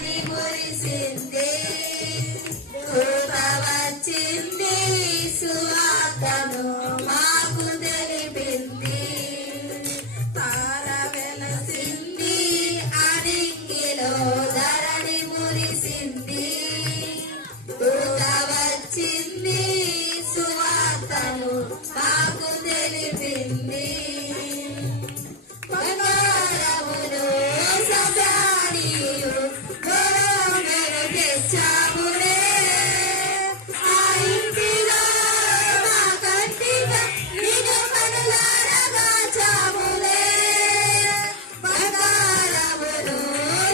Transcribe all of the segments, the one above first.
ధరణి మురిసింది. దూత వచ్చింది సువార్తను మాకు తెలిపింది. తార వెలసింది అడిగిలో ధరణి మురిసింది. దూత వచ్చింది సువార్తను మాకు తెలిపింది. బంగారమును సదానియు గోమెను తెచ్చాములే. ఆ ఇంటిలో మా కంటిగా నిన్ను కనులారగా చాములే. బంగారమును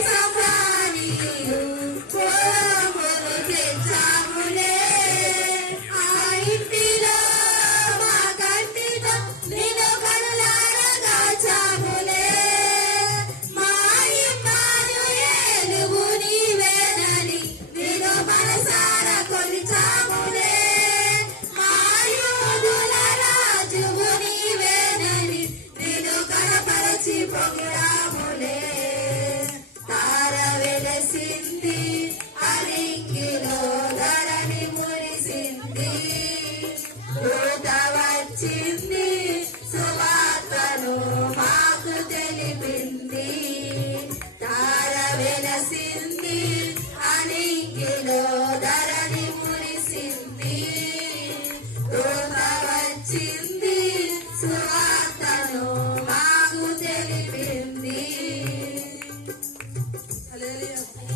సదానియు గోమెను తెచ్చాములే. ఆ ఇంటిలో మా కంటిగా నిన్ను కనులారగా చాములే. మా ఇమ్మానుయేలువు నీవేనని నిన్ను మనసారా కొలిచాములే. మా యూదుల రాజువు నీవేనని నిన్ను కనపరచి పొగిడాములే. తార వెలసింది అరింగిలో ధరణి మురిసింది. దూత వచ్చింది సువార్తను మాకు తెలిపింది. తార వెలసింది అరింగిలో ధరణి మురిసింది. దూత వచ్చింది సువార్తను మాకు తెలిపింది. హల్లెలూయా.